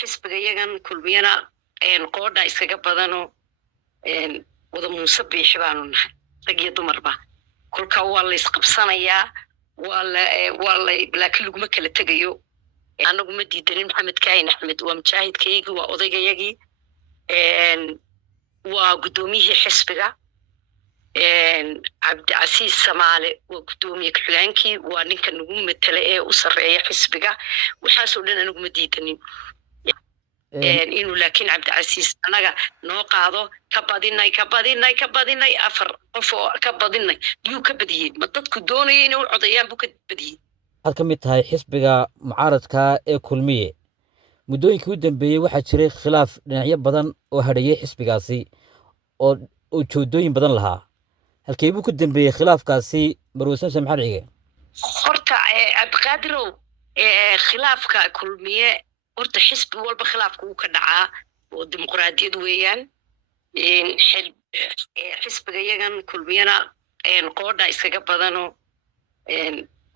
xisbiga yagan kulmiyana qoodha iskaga badano wada muuse biixi baanu nahay rag iyo dumarba kolka waa la isqabsanayaa waa la laakiin laguma kala tegayo anagu ma diidanin maxamed kaahin axmed waa mujaahidkaygii waa odaygayagii waa guddoomiyihii xisbiga cabdicasiis samaale waa guddoomiye ku-xigeenkii waa ninka nagu matala ee u sarreeya xisbiga waxaasoo dhan anaguma diidanin inuu laakiin cabdicasiis anaga noo qaado ka badinay 4 qof oo ka badinay yuu ka badiyey ma dadku doonayay inay u codayaan buu ka badiyey waxaad ka mid tahay xisbiga mucaaradka ee kulmiye muddooyinkii u dambeeyey waxaa jiray khilaaf dhinacyo badan oo hadhayay xisbigaasi oo ujeedooyin badan lahaa halkee buu ku dambeeyey khilaafkaasi marwe samsam maxamed cige horta cabdiqaadirow khilaafka kulmiye horta xisbi walba khilaafku uu ka dhacaa oo dimuqraadiyad weeyaan xisbiga yagan kulmiyana qoodha iskaga badano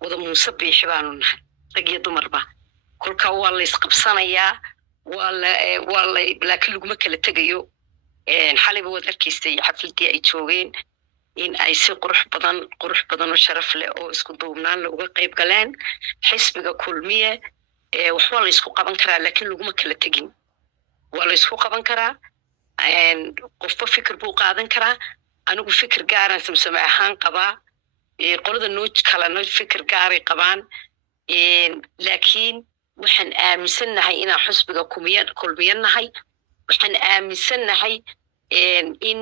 wada muuse biixi baanu nahay rag iyo dumarba kolka waa la isqabsanayaa waa la laakiin laguma kala tegayo xaliba waad arkaysay xafladii ay joogeen in ay si qurux badan oo sharaf leh oo isku duubnaan la uga qayb galeen xisbiga kulmiye waxba la isku qaban karaa laakiin laguma kala tegin waa la isku qaban karaa qofba fikir buu qaadan karaa anigu fikir gaaran samsame ahaan qabaa qolada noo kalena fikir gaaray qabaan laakiin waxaan aaminsannahay inaan xisbiga kulmiye nahay waxaan aaminsannahay in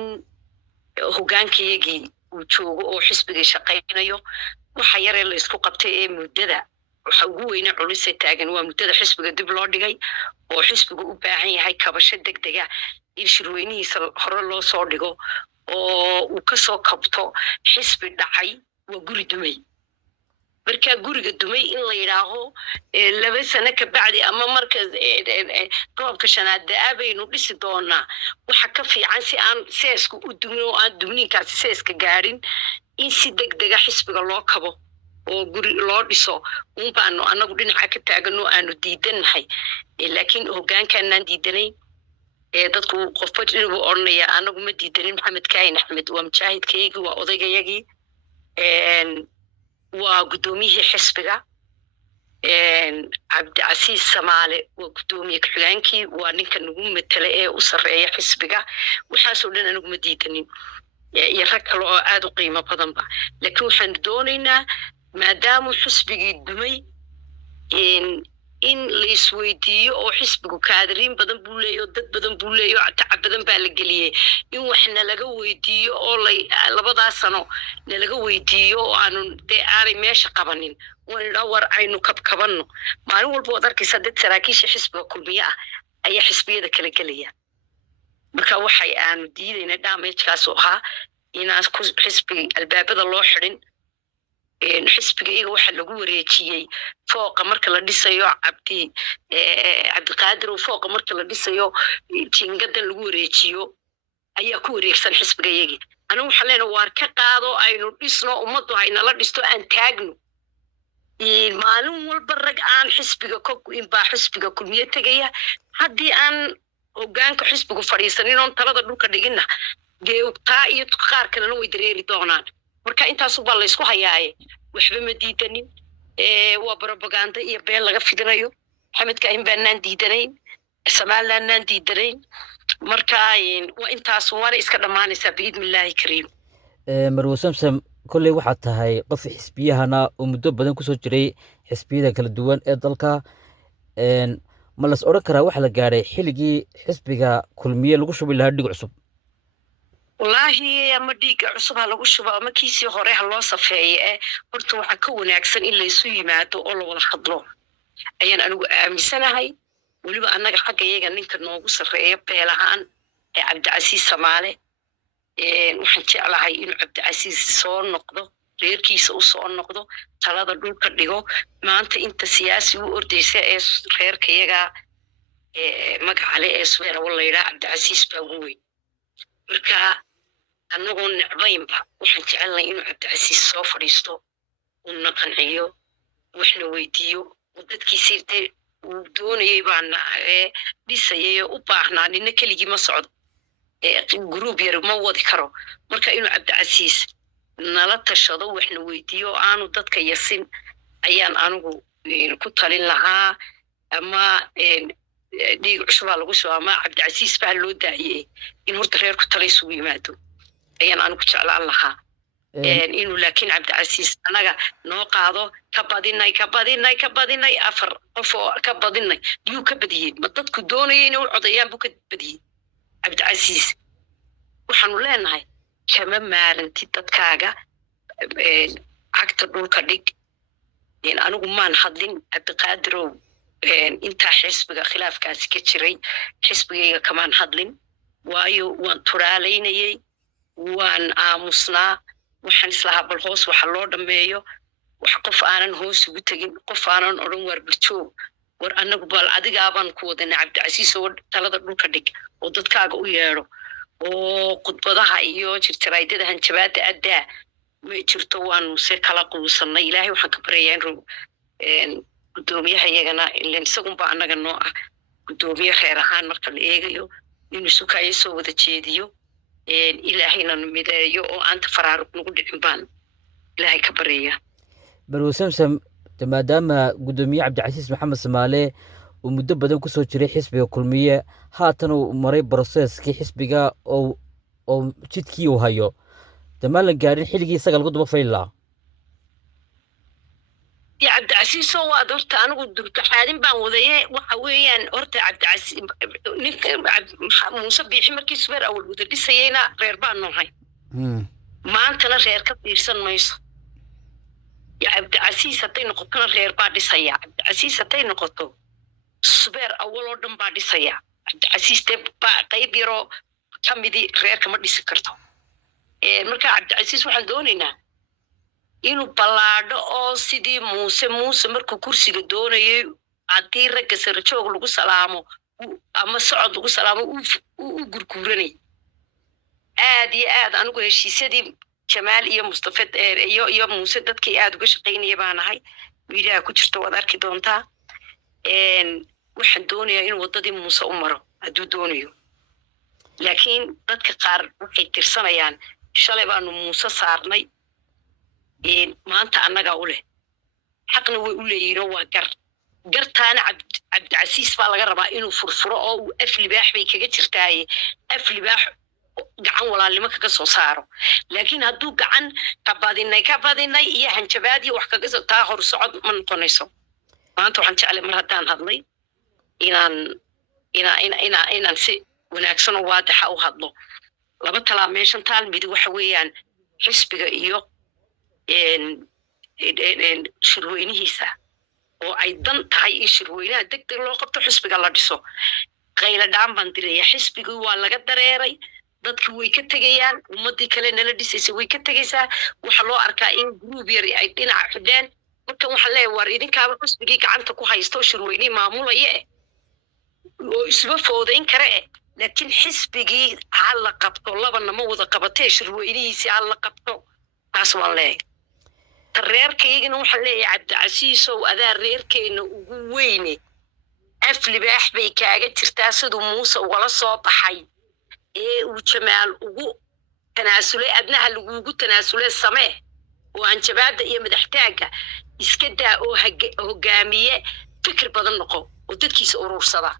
hogaankayagii uu joogo oo xisbigii shaqaynayo waxa yaree la isku qabtay ee muddada waxa ugu weyne culise taagan waa muddada xisbiga dib loo dhigay oo xisbigu u baahan yahay kabasho degdega in shirweynihiisa hore loo soo dhigo oo uu kasoo kabto xisbi dhacay waa guri dumay markaa guriga dumay in la yidhaaho 2 sano ka bacdi ama marka roobka shanaad da'aabaynu dhisi doonaa waxa ka fiican si aan seesku u dumin oo aan dumniinkaasi seeska gaadhin in si degdega xisbiga loo kabo oo guri loo dhiso baanu anagu dhinaca ka taagano aanu diidannahay laakiin hoggaankaanaan diidanayn dadku qofba inuu odhanaya anagu ma diidanin maxamed kaahin axmed waa mujaahidkaygii waa odaygayagii waa guddoomiyihii xisbiga cabdicasiis samaale waa guddoomiye ku-xigeenkii waa ninka nagu matala ee u sarreeya xisbiga waxaasoo dhan anaguma diidanin iyo rag kale oo aad u qiimo badanba laakiin waxaan doonaynaa maadaama xisbigii dumay in la isweydiiyo oo xisbigu kaadiriin badan buu leeyahay dad badan buu leeyahay tacab badan baa la geliyey in wax nalaga weydiiyo oo 2 sano nalaga weydiiyo oo aanay meesha qabanin waa war aynu kabkabanno maalin walba waad arkaysaa dad saraakiisha xisbiga kulmiye ah ayaa xisbiyada kala gelaya marka waxay aanu diidaynaa damagekaas oo ahaa inaan xisbiga albaabada loo xidhin xisbiga iyaga waxa lagu wareejiyey fooqa marka la dhisayo cabdiqaadir oo fooqa marka la dhisayo jingadan lagu wareejiyo ayaa ku wareegsan xisbiga iyagii anigu waxaan leenahay waar ka qaado aynu dhisno ummaddu haynala dhisto aan taagno maalin walba rag aan xisbiga ka go'in baa xisbiga kulmiye tegaya haddii aan hoggaanka xisbigu fadhiisanin oon talada dhulka dhiginna geeugtaa iyo qaar kalena way dareeri doonaan marka intaasu baa la isku hayaaye waxba ma diidanin waa propaganda iyo been laga fidinayo maxamed kaahin baanaan diidanayn somalilandnaan diidanayn marka waa intaas waana iska dhammaanaysaa biidnillaahi kariim marwe samsam kolley waxaad tahay qof xisbiyahana oo muddo badan kusoo jiray xisbiyada kala duwan ee dalka ma las odhan karaa waxa la gaadhay xilligii xisbiga kulmiye lagu shubi lahaa dhig cusub wallaahi ama dhiigga cusub ha lagu shubo ama kiisii hore ha loo safeeye horta waxaa ka wanaagsan in laysu yimaado oo la wada hadlo ayaan anigu aaminsanahay weliba annaga xagga iyaga ninka noogu sarreeya beel ahaan cabdicasiis samaale waxaan jeclahay inuu cabdicasiis soo noqdo reerkiisa u soo noqdo talada dhulka dhigo maanta inta siyaasi u ordaysa ee reerka iyaga magacale ee subeera walayidhaa cabdicasiis baa ugu weyn marka annagoo necbaynba waxaan jecelnahay inuu cabdicasiis soo fadhiisto una qanciyo waxna weydiiyo oo dadkiisii doonayay baan dhisayay u baahnaa nina keligii ma socdo group yar ma wadi karo marka inuu Cabdicasiis nala tashado waxna weydiiyo aanu dadka yasin ayaan anigu ku talin lahaa ama dhiig cusub lagu soo ama Cabdicasiis baa loo daayay in horta reerku talay isugu yimaado ayaan anigu jeclaan lahaa inuu laakiin Cabdicasiis anaga noo qaado ka badinay afar qof oo ka badinay yuu ka badiyay ma dadku doonayay inuu codayaan buu ka badiyay Cabdicasiis waxaanu leenahay kama maaranti dadkaaga cagta dhulka dhig anigu maan hadlin Cabdiqaadirow inta xisbiga khilaafkaasi ka jiray xisbigayga kamaan hadlin waayo waan turaaleynayay waan aamusnaa waxaan islahaa bal hoos waxa loo dhameeyo wax qof aanan hoos ugu tagin qof aanan odhan war birjoog war anagu bal adigaaban ku wadana Cabdicasiis oo talada dhulka dhig oo dadkaaga u yeero oo khudbadaha iyo jirtiraydada hanjabaada adaa ma jirto waanu se kala quusanay ilaahay waxaan ka baryayaa in gudoomiyaha iyagana ileen isagunba anaga noo ah gudoomiye reer ahaan marka la eegayo inuu sukayo soo wada jeediyo ilaahayna mideeyo oo aanta faraaruq nagu dhicin baan ilaahay ka baryayaa barwo samsam maadaama gudoomiye Cabdicasiis Maxamed Samaale uu muddo badan ku soo jiray xisbiga kulmiye haatan uu maray processkii xisbiga oo jidkii uu hayo dama la gaarin xilligii isaga lagu daba faylaa يا عبد العزيز هو دورت أنا قلت حالين بان وذيه وحويان أرت عبد العزيز مصبي حمر كسبر أول وذا بس ينا غير بان نوعي ما أنت لا غير كثير سن ما يص يا عبد العزيز هتين قطنا غير بعد سيا عبد العزيز هتين قطو سبر أول ودم بعد سيا عبد العزيز تبقى قيب يرو كم بدي غير كم بدي سكرته مركا عبد العزيز وحن دونينا inuu balaadho oo sidii muuse markuu kursiga doonayay hadii ragga sarajoog lagu salaamo ama socod lagu salaamo uu gurguuranay aad iyo aad anigu heshiisadii Jamaal iyo Mustafa iyo muuse dadkii aad uga shaqeynayay baan ahay wiilaa ku jirto wad arki doontaa waxaan doonayaa in wadadii muuse u maro haduu doonayo laakiin dadka qaar waxay tirsanayaan shalay baanu muuse saarnay maanta annaga u leh xaqna way u leeyihiin waa gartaana Cabdicasiis baa laga rabaa inuu furfuro oo uu aflibaax bay kaga jirtaaye aflibaax gacan walaalnimo kaga soo saaro laakiin hadduu gacan ka badinay iyo hanjabaadii wax kaga soo taa hor socod ma noqonayso maanta waxaan jeclay mar haddaan hadlay inaan si wanaagsan oo waadaxa u hadlo laba talaa meeshan taal mid waxa weeyaan xisbiga iyo shirweynihiisa oo ay dan tahay in shirweynaha degdeg loo qabto xisbiga la dhiso qayla dhaan baan diraya xisbigii waa laga dareeray dadku way ka tegayaan ummadii kale nala dhisaysa way ka tegaysaa waxa loo arkaa in group yar ay dhinaca xidheen marka waxa leeyahay war idinkaaba xisbigii gacanta ku haysto shirweynihii maamulaya oo isba foodayn kare laakiin xisbigii hal la qabto labana ma wada qabatee shirweynihiisi hal la qabto taas waan leeyahay reerkaygana waxa leeyahay Cabdicasiis oo adaa reerkeena ugu weyne aflibaax bay kaaga jirtaa sidoo muuse wala soo baxay uu Jamaal ugu tanaasulay adnaha lagu tanaasulay samee oo hanjabaada iyo madaxtaaga iska daa oo hogaamiye fikir badan noqo oo dadkiisa urursada